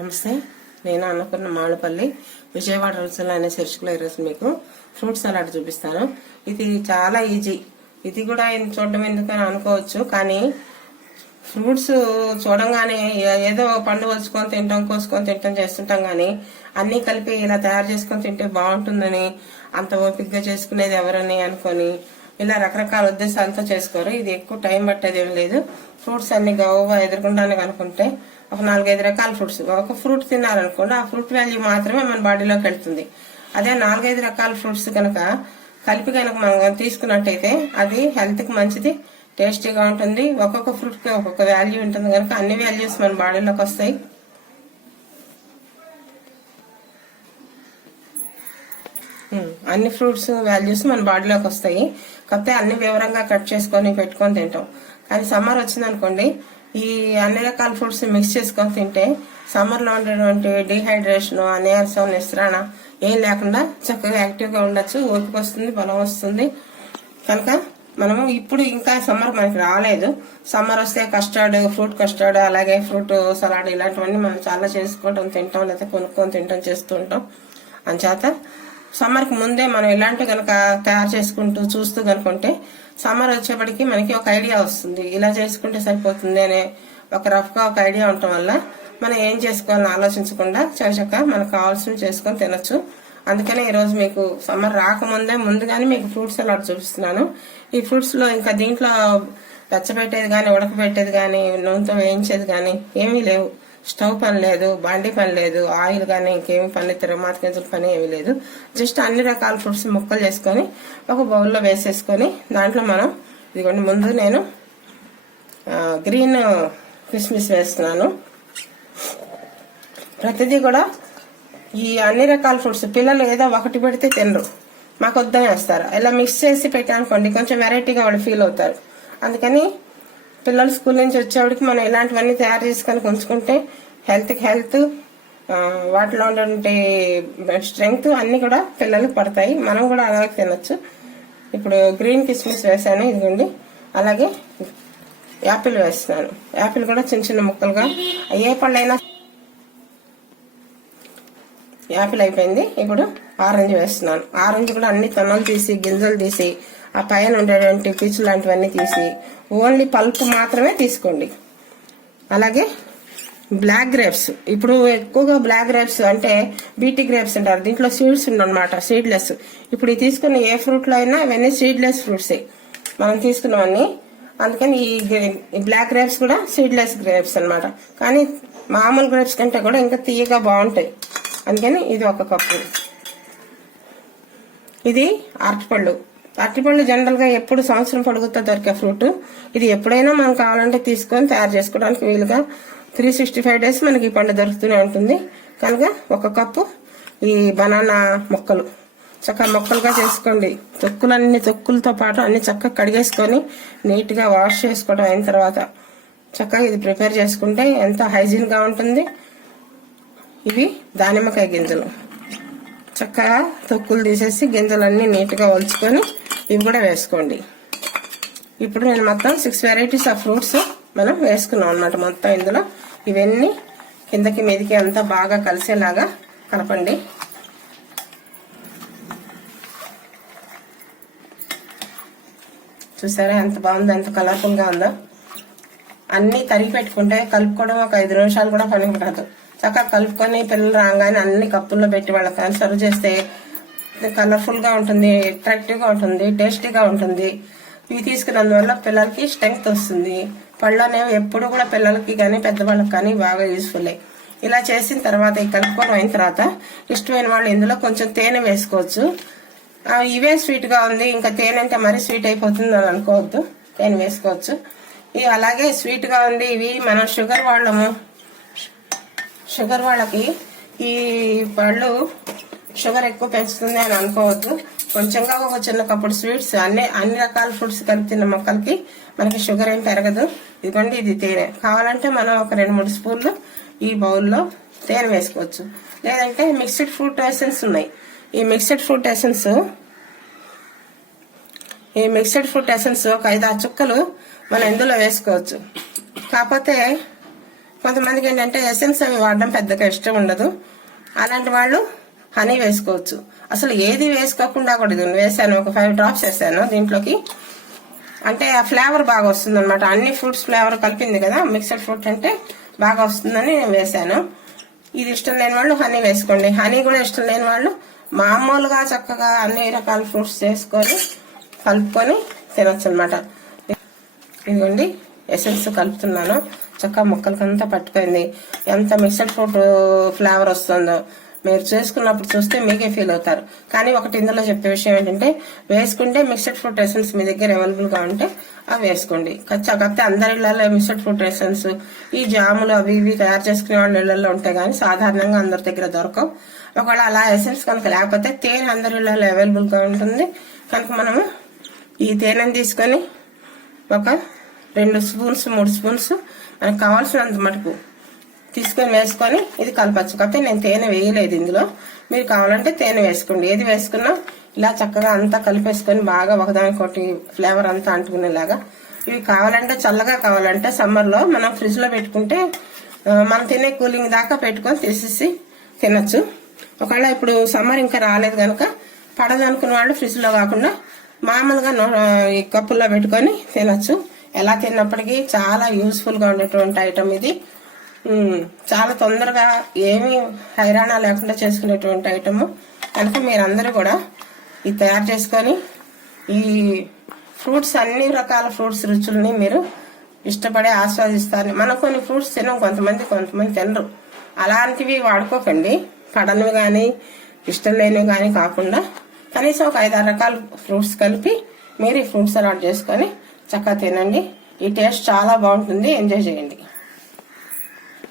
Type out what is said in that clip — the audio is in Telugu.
నమస్తే. నేను అన్నపూర్ణ మామిడిపల్లి విజయవాడ రుచులు అనే శీర్షికలో ఈరోజు మీకు ఫ్రూట్ సలాడ్ చూపిస్తాను. ఇది చాలా ఈజీ. ఇది కూడా చూడడం ఎందుకని అనుకోవచ్చు కానీ ఫ్రూట్స్ చూడంగానే ఏదో పండు వలుచుకొని తింటాం కోసుకొని తింటాం చేస్తుంటాం కానీ అన్నీ కలిపి ఇలా తయారు చేసుకొని తింటే బాగుంటుందని అంత ఓపికగా చేసుకునేది ఎవరని అనుకొని ఇలా రకరకాల ఉద్దేశాలతో చేసుకోరు. ఇది ఎక్కువ టైం పట్టేది ఏం లేదు. ఫ్రూట్స్ అన్ని గౌగా ఎదుర్కొంటానికి అనుకుంటే ఒక నాలుగైదు రకాల ఫ్రూట్స్. ఒక ఫ్రూట్ తిన్నారనుకోండి ఆ ఫ్రూట్ వాల్యూ మాత్రమే మన బాడీలోకి వెళ్తుంది. అదే నాలుగైదు రకాల ఫ్రూట్స్ కనుక కలిపి కనుక మనం తీసుకున్నట్టయితే అది హెల్త్కి మంచిది టేస్టీగా ఉంటుంది. ఒక్కొక్క ఫ్రూట్కి ఒక్కొక్క వాల్యూ ఉంటుంది కనుక అన్ని వాల్యూస్ మన బాడీలోకి వస్తాయి. అన్ని ఫ్రూట్స్ వాల్యూస్ మన బాడీలోకి వస్తాయి. కాకపోతే అన్ని వివరంగా కట్ చేసుకొని పెట్టుకొని తింటాం. కానీ సమ్మర్ వచ్చిందనుకోండి ఈ అన్ని రకాల ఫ్రూట్స్ మిక్స్ చేసుకొని తింటే సమ్మర్లో ఉండేటువంటి డిహైడ్రేషన్ నీరసం నిస్రాణ ఏం లేకుండా చక్కగా యాక్టివ్గా ఉండొచ్చు ఓపిక వస్తుంది బలం వస్తుంది. కనుక మనము ఇప్పుడు ఇంకా సమ్మర్ మనకి రాలేదు. సమ్మర్ వస్తే కస్టర్డ్ ఫ్రూట్ కస్టర్డ్ అలాగే ఫ్రూట్ సలాడ్ ఇలాంటివన్నీ మనం చాలా చేసుకోవటం తింటాం లేకపోతే కొనుక్కొని తింటాం చేస్తుంటాం అంచేత సమ్మర్కి ముందే మనం ఇలాంటివి కనుక తయారు చేసుకుంటూ చూస్తూ కనుకుంటే సమ్మర్ వచ్చేప్పటికి మనకి ఒక ఐడియా వస్తుంది. ఇలా చేసుకుంటే సరిపోతుంది అనే ఒక రఫ్గా ఒక ఐడియా ఉండటం వల్ల మనం ఏం చేసుకోవాలని ఆలోచించకుండా చకచక మనకు కావాల్సినవి చేసుకొని తినొచ్చు. అందుకనే ఈరోజు మీకు సమ్మర్ రాకముందే ముందుగానే మీకు ఫ్రూట్స్ అలాట్ చూపిస్తున్నాను. ఈ ఫ్రూట్స్లో ఇంకా దీంట్లో వెచ్చబెట్టేది కానీ ఉడకబెట్టేది కానీ నూనెతో వేయించేది కానీ ఏమీ లేవు. స్టవ్ పని లేదు బాండీ పని లేదు ఆయిల్ కానీ ఇంకేమి పని తిరమాత గింజల పని ఏమీ లేదు. జస్ట్ అన్ని రకాల ఫ్రూట్స్ ముక్కలు చేసుకొని ఒక బౌల్లో వేసేసుకొని దాంట్లో మనం ఇదిగోండి ముందు నేను గ్రీన్ కిస్మిస్ వేస్తున్నాను. ప్రతిదీ కూడా ఈ అన్ని రకాల ఫ్రూట్స్ పిల్లలు ఏదో ఒకటి పెడితే తినరు. మాకు వద్దని వేస్తారు. ఇలా మిక్స్ చేసి పెట్టానుకోండి కొంచెం వెరైటీగా వాళ్ళు ఫీల్ అవుతారు. అందుకని పిల్లలు స్కూల్ నుంచి వచ్చేవాడికి మనం ఇలాంటివన్నీ తయారు చేసుకొని ఉంచుకుంటే హెల్త్కి హెల్త్ వాటిలో ఉండే స్ట్రెంగ్త్ అన్ని కూడా పిల్లలకు పడతాయి. మనం కూడా అలాగే తినొచ్చు. ఇప్పుడు గ్రీన్ కిస్మిస్ వేసాను ఇదిగోండి. అలాగే యాపిల్ వేస్తున్నాను. యాపిల్ కూడా చిన్న చిన్న ముక్కలుగా ఏ పళ్ళైనా యాపిల్ అయిపోయింది. ఇప్పుడు ఆరెంజ్ వేస్తున్నాను. ఆరెంజ్ కూడా అన్ని తొనలు తీసి గింజలు తీసి ఆ పైన ఉండేటువంటి పీచు లాంటివన్నీ తీసి ఓన్లీ పల్ప్ మాత్రమే తీసుకోండి. అలాగే బ్లాక్ గ్రేప్స్. ఇప్పుడు ఎక్కువగా బ్లాక్ గ్రేప్స్ అంటే బీటీ గ్రేప్స్ అంటారు. దీంట్లో సీడ్స్ ఉండనమాట సీడ్లెస్. ఇప్పుడు ఈ తీసుకున్న ఏ ఫ్రూట్లో అయినా అవన్నీ సీడ్లెస్ ఫ్రూట్సే. మనం తీసుకున్నవన్నీ. అందుకని ఈ గ్రే- బ్లాక్ గ్రేప్స్ కూడా సీడ్లెస్ గ్రేప్స్ అన్నమాట. కానీ మామూలు గ్రేప్స్ కంటే కూడా ఇంకా తీయగా బాగుంటాయి. అందుకని ఇది ఒక కప్పు. ఇది అరటిపళ్ళు. అరటిపళ్ళు జనరల్గా ఎప్పుడు సంవత్సరం పొడుగుతో దొరికే ఫ్రూట్. ఇది ఎప్పుడైనా మనం కావాలంటే తీసుకొని తయారు చేసుకోవడానికి వీలుగా త్రీ సిక్స్టీ ఫైవ్ డేస్ మనకి ఈ పండు దొరుకుతూనే ఉంటుంది. కనుక ఒక కప్పు ఈ బనానా మొక్కలు. చక్కగా మొక్కలుగా చేసుకోండి. తొక్కులన్నీ తొక్కులతో పాటు అన్ని చక్కగా కడిగేసుకొని నీట్గా వాష్ చేసుకోవడం అయిన తర్వాత చక్కగా ఇది ప్రిపేర్ చేసుకుంటే ఎంత హైజీన్గా ఉంటుంది. ఇవి దానిమ్మకాయ గింజలు. చక్కగా తొక్కులు తీసేసి గింజలన్నీ నీట్గా ఒలుచుకొని ఇవి కూడా వేసుకోండి. ఇప్పుడు నేను మొత్తం సిక్స్ వెరైటీస్ ఆఫ్ ఫ్రూట్స్ మనం వేసుకున్నాం అనమాట మొత్తం ఇందులో. ఇవన్నీ కిందకి మీదకి అంతా బాగా కలిసేలాగా కలపండి. చూసారా ఎంత బాగుందో ఎంత కలర్ఫుల్గా ఉందో. అన్నీ తరిగి పెట్టుకుంటే కలుపుకోవడం ఒక ఐదు నిమిషాలు కూడా పని పడదు చక్కగా కలుపుకొని పిల్లలు రాగానే అన్ని కప్పుల్లో పెట్టి వాళ్ళకి సర్వ్ చేస్తే కలర్ఫుల్గా ఉంటుంది అట్రాక్టివ్గా ఉంటుంది టేస్టీగా ఉంటుంది. ఇవి తీసుకున్నందువల్ల పిల్లలకి స్ట్రెంగ్త్ వస్తుంది. పళ్ళు అనేవి ఎప్పుడు కూడా పిల్లలకి కానీ పెద్దవాళ్ళకి కానీ బాగా యూస్ఫుల్ ఇలా చేసిన తర్వాత ఈ కలుపుకొని అయిన తర్వాత ఇష్టమైన వాళ్ళు ఇందులో కొంచెం తేనె వేసుకోవచ్చు. ఇవే స్వీట్గా ఉంది. ఇంకా తేనె అంటే మరీ స్వీట్ అయిపోతుంది అని అనుకోవద్దు. తేనె వేసుకోవచ్చు. ఇవి అలాగే స్వీట్గా ఉంది. ఇవి మనం షుగర్ వాళ్ళము షుగర్ వాళ్ళకి ఈ పళ్ళు షుగర్ ఎక్కువ పెంచుతుంది అని అనుకోవద్దు. కొంచెంగా ఒక చిన్న కప్పుడు స్వీట్స్ అన్ని అన్ని రకాల ఫ్రూట్స్ కలిపి తిన్న మొక్కలకి మనకి షుగర్ ఏం పెరగదు. ఇదిగోండి ఇది తేనె. కావాలంటే మనం ఒక రెండు మూడు స్పూన్లు ఈ బౌల్లో తేనె వేసుకోవచ్చు. లేదంటే మిక్స్డ్ ఫ్రూట్ ఎసెన్స్ ఉన్నాయి. ఈ మిక్స్డ్ ఫ్రూట్ ఎసెన్స్ ఈ మిక్స్డ్ ఫ్రూట్ ఎసెన్స్ ఒక ఐదు ఆరు చుక్కలు మనం ఇందులో వేసుకోవచ్చు. కాకపోతే కొంతమందికి ఏంటంటే ఎసెన్స్ అవి వాడడం పెద్దగా ఇష్టం ఉండదు. అలాంటి వాళ్ళు హనీ వేసుకోవచ్చు. అసలు ఏది వేసుకోకుండా కూడా ఇది వేసాను ఒక ఫైవ్ డ్రాప్స్ వేసాను దీంట్లోకి. అంటే ఆ ఫ్లేవర్ బాగా వస్తుంది అనమాట అన్ని ఫ్రూట్స్ ఫ్లేవర్ కలిపింది కదా మిక్సర్ ఫ్రూట్ అంటే బాగా వస్తుందని నేను వేసాను. ఇది ఇష్టం లేని వాళ్ళు హనీ వేసుకోండి. హనీ కూడా ఇష్టం లేని వాళ్ళు మామూలుగా చక్కగా అన్ని రకాల ఫ్రూట్స్ చేసుకొని కలుపుకొని తినొచ్చు అనమాట ఇదిగోండి. ఎసెన్స్ కలుపుతున్నాను. చక్కగా ముక్కలకంతా పట్టుకుంది ఎంత మిక్సడ్ ఫ్రూట్ uh, ఫ్లేవర్ వస్తుందో. మీరు చేసుకున్నప్పుడు చూస్తే మీకే ఫీల్ అవుతారు. కానీ ఒకటి ఇందులో చెప్పే విషయం ఏంటంటే వేసుకుంటే మిక్సడ్ ఫ్రూట్ ఎసెన్స్ మీ దగ్గర అవైలబుల్గా ఉంటే అవి వేసుకోండి. కచ్చా కాకపోతే అందరి ఇళ్ళలో మిక్సడ్ ఫ్రూట్ ఎసెన్స్ ఈ జాములు అవి ఇవి తయారు చేసుకునే వాళ్ళ ఇళ్ళలో ఉంటాయి కానీ సాధారణంగా అందరి దగ్గర దొరకవు. ఒకవేళ అలా ఎసెన్స్ కనుక లేకపోతే తేనె అందరి ఇళ్ళలో అవైలబుల్గా ఉంటుంది. కనుక మనము ఈ తేనెని తీసుకొని ఒక రెండు స్పూన్స్ మూడు స్పూన్స్. మనకు కావాల్సినంత మటుకు తీసుకొని వేసుకొని ఇది కలపచ్చు. కాకపోతే నేను తేనె వేయలేదు ఇందులో. మీరు కావాలంటే తేనె వేసుకోండి. ఏది వేసుకున్నా ఇలా చక్కగా అంతా కలిపేసుకొని బాగా ఒకదానికొకటి ఫ్లేవర్ అంతా అంటుకునేలాగా. ఇవి కావాలంటే చల్లగా కావాలంటే సమ్మర్లో మనం ఫ్రిడ్జ్లో పెట్టుకుంటే మనం తినే కూలింగ్ దాకా పెట్టుకొని తీసేసి తినచ్చు. ఒకవేళ ఇప్పుడు సమ్మర్ ఇంకా రాలేదు కనుక పడదనుకున్న వాళ్ళు ఫ్రిడ్జ్లో కాకుండా మామూలుగా ఈ కప్పుల్లో పెట్టుకొని తినచ్చు. ఎలా తిన్నప్పటికీ చాలా యూస్ఫుల్గా ఉండేటువంటి ఐటమ్ ఇది. చాలా తొందరగా ఏమీ హైరాణ లేకుండా చేసుకునేటువంటి ఐటమ్ కనుక మీరందరూ కూడా ఇది తయారు చేసుకొని ఈ ఫ్రూట్స్ అన్ని రకాల ఫ్రూట్స్ రుచుల్ని మీరు ఇష్టపడి ఆస్వాదిస్తారు మనం కొన్ని ఫ్రూట్స్ తినం కొంతమంది కొంతమంది తినరు. అలాంటివి వాడుకోకండి. పడనివి కానీ ఇష్టం లేనివి కానీ కాకుండా కనీసం ఒక ఐదారు రకాల ఫ్రూట్స్ కలిపి మీరు ఈ ఫ్రూట్స్ అలాట్ చేసుకొని చక్కగా తినండి. ఈ టేస్ట్ చాలా బాగుంటుంది. ఎంజాయ్ చేయండి.